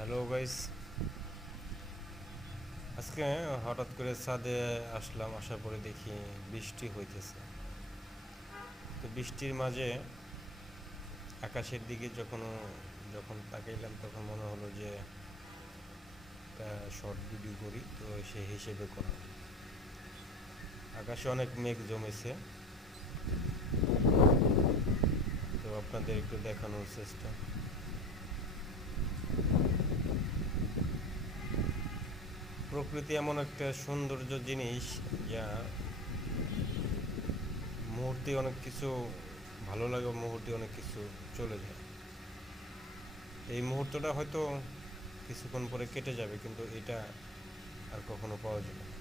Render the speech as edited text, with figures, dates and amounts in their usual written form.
Hello guys, আজকে হঠাৎ করে ছাদে আসলাম। আসার পরে দেখি বৃষ্টি হইতেছে। তো বৃষ্টির মাঝে আকাশের দিকে যখন তাকাইলাম তখন মনে হলো যে একটা শর্ট ভিডিও করি, তো সেই হিসেবে করা। আকাশে অনেক মেঘ জমেছে, তো আপনাদের একটু দেখানোর চেষ্টা। প্রকৃতি এমন একটা সৌন্দর্য জিনিস, যা মুহূর্তে অনেক কিছু ভালো লাগে, মুহূর্তে অনেক কিছু চলে যায়। এই মুহূর্তটা হয়তো কিছুক্ষণ পরে কেটে যাবে, কিন্তু এটা আর কখনো পাওয়া যাবে না।